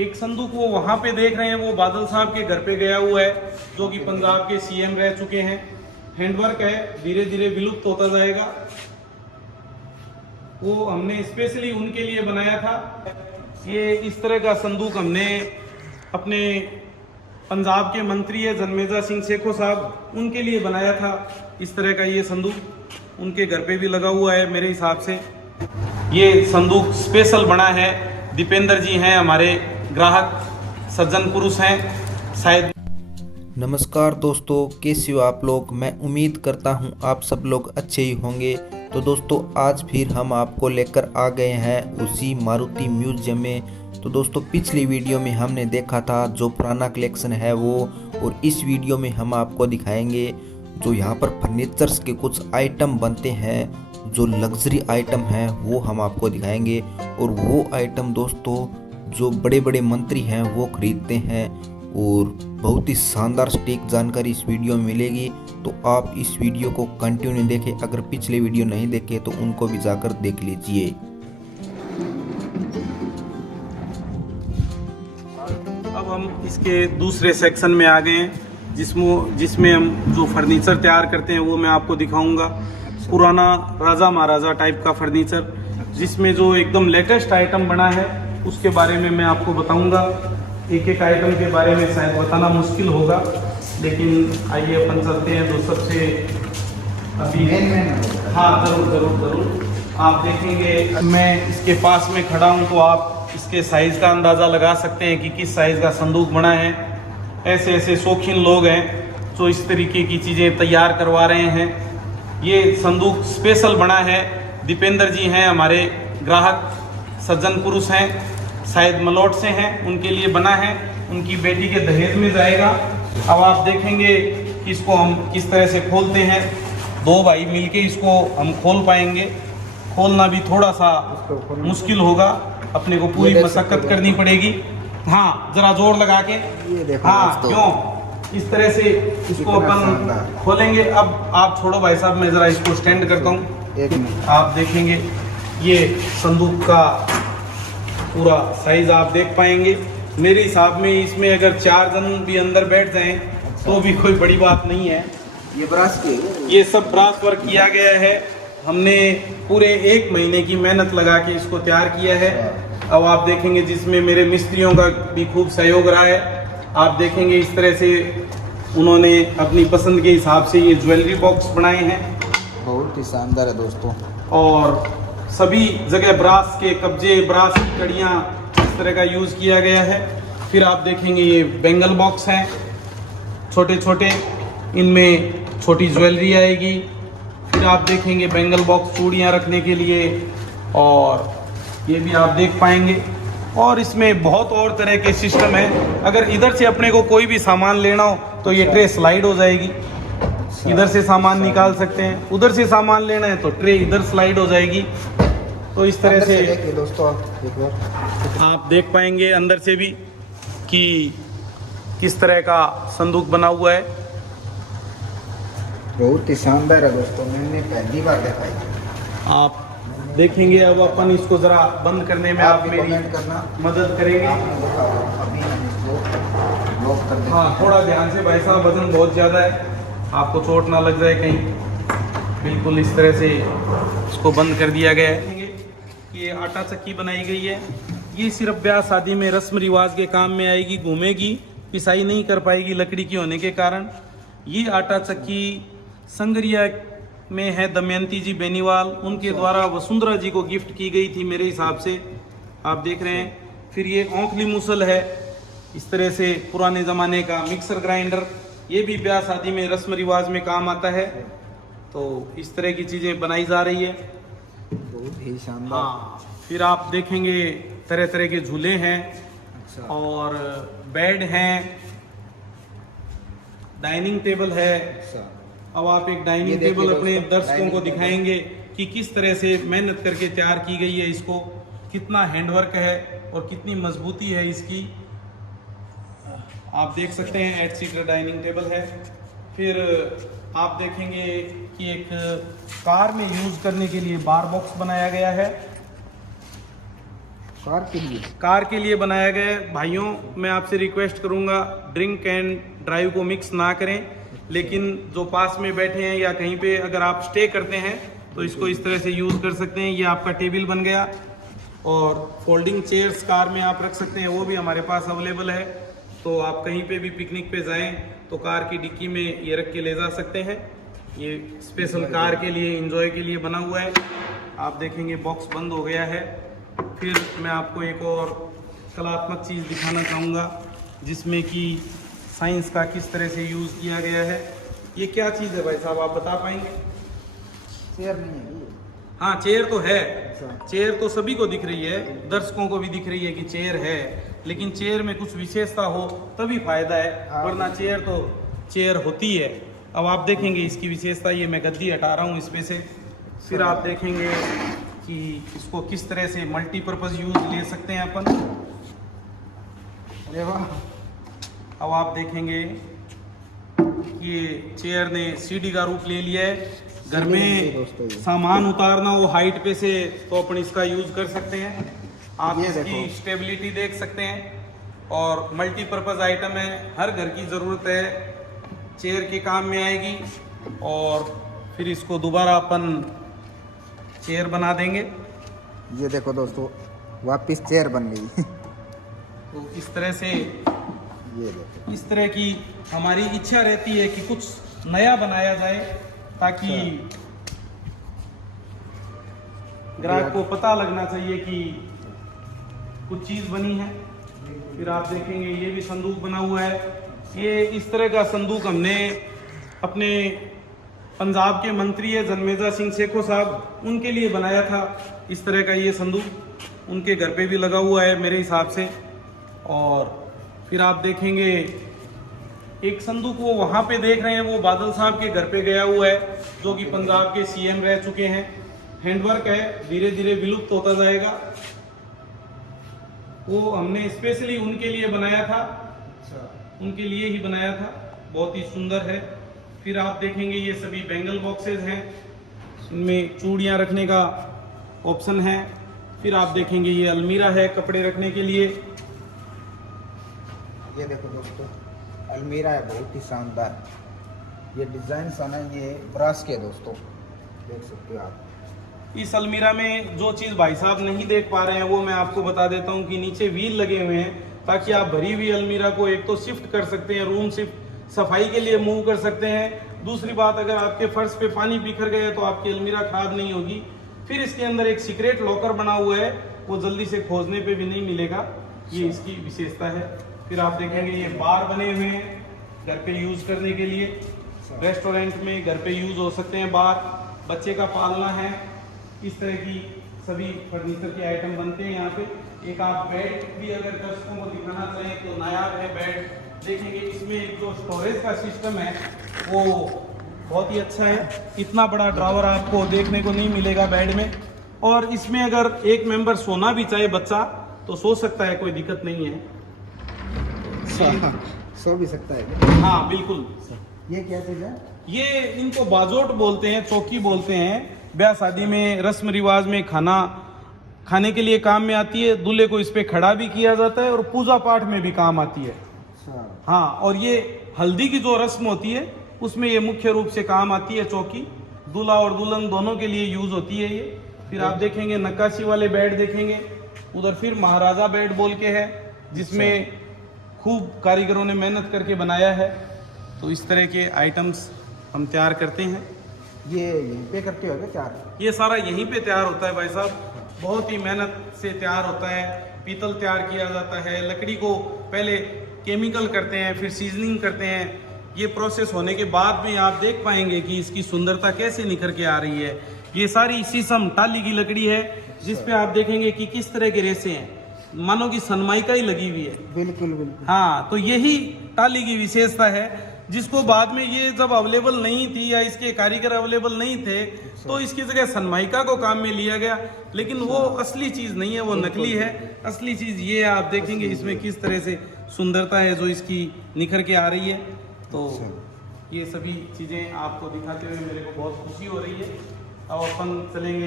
एक संदूक वो वहां पे देख रहे हैं, वो बादल साहब के घर पे गया हुआ है, जो कि पंजाब के सीएम रह चुके हैं। हैंडवर्क है, धीरे धीरे विलुप्त होता जाएगा। वो हमने स्पेशली उनके लिए बनाया था। ये इस तरह का संदूक हमने अपने पंजाब के मंत्री है जन्मेजा सिंह सेखो साहब, उनके लिए बनाया था। इस तरह का ये संदूक उनके घर पे भी लगा हुआ है। मेरे हिसाब से ये संदूक स्पेशल बना है। दीपेंद्र जी हैं हमारे ग्राहक, सज्जन पुरुष हैं शायद। नमस्कार दोस्तों, कैसे हो आप लोग। मैं उम्मीद करता हूं आप सब लोग अच्छे ही होंगे। तो दोस्तों आज फिर हम आपको लेकर आ गए हैं उसी मारुति म्यूजियम में। तो दोस्तों पिछली वीडियो में हमने देखा था जो पुराना कलेक्शन है वो, और इस वीडियो में हम आपको दिखाएंगे जो यहाँ पर फर्नीचर्स के कुछ आइटम बनते हैं, जो लग्जरी आइटम हैं वो हम आपको दिखाएंगे। और वो आइटम दोस्तों जो बड़े बड़े मंत्री हैं वो खरीदते हैं, और बहुत ही शानदार सटीक जानकारी इस वीडियो में मिलेगी। तो आप इस वीडियो को कंटिन्यू देखें। अगर पिछले वीडियो नहीं देखे तो उनको भी जाकर देख लीजिए। अब हम इसके दूसरे सेक्शन में आ गए हैं, जिसमें हम जो फर्नीचर तैयार करते हैं वो मैं आपको दिखाऊंगा। पुराना राजा महाराजा टाइप का फर्नीचर, जिसमें जो एकदम लेटेस्ट आइटम बना है उसके बारे में मैं आपको बताऊंगा। एक एक आइटम के बारे में शायद बताना मुश्किल होगा, लेकिन आइए अपन चलते हैं। तो सबसे अभी हाँ ज़रूर आप देखेंगे, मैं इसके पास में खड़ा हूँ तो आप इसके साइज़ का अंदाज़ा लगा सकते हैं कि किस साइज़ का संदूक बना है। ऐसे ऐसे शौकीन लोग हैं जो इस तरीके की चीज़ें तैयार करवा रहे हैं। ये संदूक स्पेशल बना है। दीपेंद्र जी हैं हमारे ग्राहक, सज्जन पुरुष हैं, शायद मलोट से हैं, उनके लिए बना है। उनकी बेटी के दहेज में जाएगा। अब आप देखेंगे कि इसको हम किस तरह से खोलते हैं। दो भाई मिलके इसको हम खोल पाएंगे। खोलना भी थोड़ा सा मुश्किल होगा, अपने को पूरी मशक्कत करनी पड़ेगी। हाँ जरा जोर लगा के, हाँ क्यों इस तरह से इसको अपन खोलेंगे। अब आप छोड़ो भाई साहब, मैं जरा इसको स्टैंड करता हूँ। आप देखेंगे ये संदूक का पूरा साइज आप देख पाएंगे। मेरे हिसाब में इसमें अगर 4 जन भी अंदर बैठ जाएं तो भी कोई बड़ी बात नहीं है। ये ब्रास के, ये सब ब्रास वर्क किया गया है। हमने पूरे 1 महीने की मेहनत लगा के इसको तैयार किया है। अब आप देखेंगे जिसमें मेरे मिस्त्रियों का भी खूब सहयोग रहा है। आप देखेंगे इस तरह से उन्होंने अपनी पसंद के हिसाब से ये ज्वेलरी बॉक्स बनाए हैं। बहुत ही शानदार है दोस्तों। और सभी जगह ब्रास के कब्जे, ब्रास की कड़ियाँ, इस तरह का यूज़ किया गया है। फिर आप देखेंगे ये बेंगल बॉक्स हैं छोटे छोटे, इनमें छोटी ज्वेलरी आएगी। फिर आप देखेंगे बेंगल बॉक्स चूड़ियाँ रखने के लिए, और ये भी आप देख पाएंगे। और इसमें बहुत और तरह के सिस्टम है। अगर इधर से अपने को कोई भी सामान लेना हो तो ये ट्रे स्लाइड हो जाएगी, इधर से सामान निकाल सकते हैं। उधर से सामान लेना है तो ट्रे इधर स्लाइड हो जाएगी। तो इस तरह से दोस्तों आप देख पाएंगे अंदर से भी कि किस तरह का संदूक बना हुआ है। बहुत ही शानदार है दोस्तों, मैंने पहली बार देखा है। आप देखेंगे। अब अपन इसको जरा बंद करने में आप मेरी मदद करेंगे। हाँ थोड़ा ध्यान से भाई साहब, वजन बहुत ज़्यादा है, आपको चोट ना लग जाए कहीं। बिल्कुल इस तरह से इसको बंद कर दिया गया है। ये आटा चक्की बनाई गई है। ये सिर्फ ब्याह शादी में रस्म रिवाज के काम में आएगी, घूमेगी, पिसाई नहीं कर पाएगी लकड़ी की होने के कारण। ये आटा चक्की संगरिया में है दमयंती जी बेनीवाल, उनके द्वारा वसुंधरा जी को गिफ्ट की गई थी मेरे हिसाब से। आप देख रहे हैं। फिर ये औंखली मूसल है, इस तरह से पुराने ज़माने का मिक्सर ग्राइंडर। ये भी ब्याह शादी में रस्म रिवाज में काम आता है। तो इस तरह की चीज़ें बनाई जा रही है। बहुत ही शानदार। हाँ फिर आप देखेंगे तरह तरह के झूले हैं। अच्छा। और बेड हैं, डाइनिंग टेबल है। अच्छा। अब आप एक डाइनिंग टेबल अपने दर्शकों को दिखाएंगे कि किस तरह से मेहनत करके तैयार की गई है। इसको कितना हैंडवर्क है और कितनी मजबूती है इसकी, आप देख सकते हैं। 8 सीटर डाइनिंग टेबल है। फिर आप देखेंगे कि एक कार में यूज़ करने के लिए बार बॉक्स बनाया गया है। कार के लिए बनाया गया है। भाइयों, मैं आपसे रिक्वेस्ट करूंगा, ड्रिंक एंड ड्राइव को मिक्स ना करें, लेकिन जो पास में बैठे हैं या कहीं पे अगर आप स्टे करते हैं तो इसको इस तरह से यूज़ कर सकते हैं। ये आपका टेबल बन गया, और फोल्डिंग चेयर्स कार में आप रख सकते हैं, वो भी हमारे पास अवेलेबल है। तो आप कहीं पे भी पिकनिक पे जाएं तो कार की डिक्की में ये रख के ले जा सकते हैं। ये स्पेशल कार के लिए, एंजॉय के लिए बना हुआ है। आप देखेंगे बॉक्स बंद हो गया है। फिर मैं आपको एक और कलात्मक चीज़ दिखाना चाहूँगा, जिसमें कि साइंस का किस तरह से यूज़ किया गया है। ये क्या चीज़ है भाई साहब, आप बता पाएंगे? चेयर नहीं है ये। हाँ, चेयर तो है। अच्छा। चेयर तो सभी को दिख रही है, दर्शकों को भी दिख रही है कि चेयर है, लेकिन चेयर में कुछ विशेषता हो तभी फायदा है, वरना चेयर तो चेयर होती है। अब आप देखेंगे इसकी विशेषता, ये मैं गद्दी हटा रहा हूँ इस पे से। फिर आप देखेंगे कि इसको किस तरह से मल्टीपर्पज़ यूज ले सकते हैं अपन। अरे वाह। अब आप देखेंगे कि ये चेयर ने सीढ़ी का रूप ले लिया है। घर में सामान उतारना हो हाइट पे से तो अपन इसका यूज कर सकते हैं। आप इसकी स्टेबिलिटी देख सकते हैं, और मल्टीपर्पज़ आइटम है, हर घर की ज़रूरत है, चेयर के काम में आएगी। और फिर इसको दोबारा अपन चेयर बना देंगे। ये देखो दोस्तों, वापस चेयर बन गई। तो इस तरह से, ये देखो, इस तरह की हमारी इच्छा रहती है कि कुछ नया बनाया जाए, ताकि ग्राहक को पता लगना चाहिए कि कुछ चीज़ बनी है। फिर आप देखेंगे ये भी संदूक बना हुआ है। ये इस तरह का संदूक हमने अपने पंजाब के मंत्री है जन्मेजा सिंह सेखो साहब, उनके लिए बनाया था। इस तरह का ये संदूक उनके घर पे भी लगा हुआ है मेरे हिसाब से। और फिर आप देखेंगे एक संदूक वो वहाँ पे देख रहे हैं, वो बादल साहब के घर पे गया हुआ है, जो कि पंजाब के सीएम रह चुके हैं। हैंडवर्क है, धीरे धीरे विलुप्त होता जाएगा। वो हमने स्पेशली उनके लिए बनाया था, उनके लिए ही बनाया था, बहुत ही सुंदर है। फिर आप देखेंगे ये सभी बैंगल बॉक्सेस हैं, इनमें चूड़ियाँ रखने का ऑप्शन है। फिर आप देखेंगे ये अलमीरा है कपड़े रखने के लिए। ये देखो दोस्तों, अलमीरा है, बहुत ही शानदार। ये डिजाइन सा ना, ये ब्रास के दोस्तों, देख सकते हो आप। इस अलमीरा में जो चीज़ भाई साहब नहीं देख पा रहे हैं वो मैं आपको बता देता हूँ कि नीचे व्हील लगे हुए हैं, ताकि आप भरी हुई अलमीरा को एक तो शिफ्ट कर सकते हैं, रूम शिफ्ट सफाई के लिए मूव कर सकते हैं। दूसरी बात, अगर आपके फर्श पे पानी बिखर गए तो आपकी अलमीरा खराब नहीं होगी। फिर इसके अंदर एक सीक्रेट लॉकर बना हुआ है, वो जल्दी से खोजने पे भी नहीं मिलेगा, ये इसकी विशेषता है। फिर आप देखेंगे ये बार बने हुए हैं घर पे यूज करने के लिए, रेस्टोरेंट में घर पे यूज हो सकते हैं बार। बच्चे का पालना है, इस तरह की सभी फर्नीचर के आइटम बनते हैं यहाँ पे। एक आप बेड भी अगर दर्शकों को दिखाना चाहें तो नायाब है बेड। देखेंगे इसमें जो स्टोरेज का सिस्टम है वो बहुत ही अच्छा है। इतना बड़ा ड्रॉवर आपको देखने को नहीं मिलेगा बेड में, और इसमें अगर एक मेंबर सोना भी चाहे बच्चा तो सो सकता है, कोई दिक्कत नहीं है। सो भी सकता है। हाँ बिल्कुल। ये क्या चीज है? ये इनको बाजोट बोलते हैं, चौकी बोलते हैं। ब्याह शादी में, रस्म रिवाज में खाने के लिए काम में आती है। दूल्हे को इस पे खड़ा भी किया जाता है और पूजा पाठ में भी काम आती है। हाँ, और ये हल्दी की जो रस्म होती है उसमें ये मुख्य रूप से काम आती है चौकी। दूल्हा और दुल्हन दोनों के लिए यूज होती है ये। फिर आप देखेंगे नक्काशी वाले बेड देखेंगे उधर। फिर महाराजा बेड बोल के है, जिसमें खूब कारीगरों ने मेहनत करके बनाया है। तो इस तरह के आइटम्स हम तैयार करते हैं। ये यहीं पे करते हो क्या तैयार? ये सारा यहीं पे तैयार होता है भाई साहब, बहुत ही मेहनत से तैयार होता है। पीतल तैयार किया जाता है, लकड़ी को पहले केमिकल करते हैं, फिर सीजनिंग करते हैं। ये प्रोसेस होने के बाद में आप देख पाएंगे कि इसकी सुंदरता कैसे निखर के आ रही है। ये सारी शीशम टाली की लकड़ी है, जिस पे आप देखेंगे कि किस तरह के रेसे हैं, मानो कि सनमाइका ही लगी हुई है। बिल्कुल बिल्कुल। हाँ, तो यही टाली की विशेषता है, जिसको बाद में ये जब अवेलेबल नहीं थी या इसके कारीगर अवेलेबल नहीं थे तो इसकी जगह सनमाइका को काम में लिया गया। लेकिन वो असली चीज़ नहीं है, वो नकली है। असली चीज़ ये आप देखेंगे इसमें किस तरह से सुंदरता है जो इसकी निखर के आ रही है। तो ये सभी चीज़ें आपको दिखाते हुए मेरे को बहुत खुशी हो रही है। अब अपन चलेंगे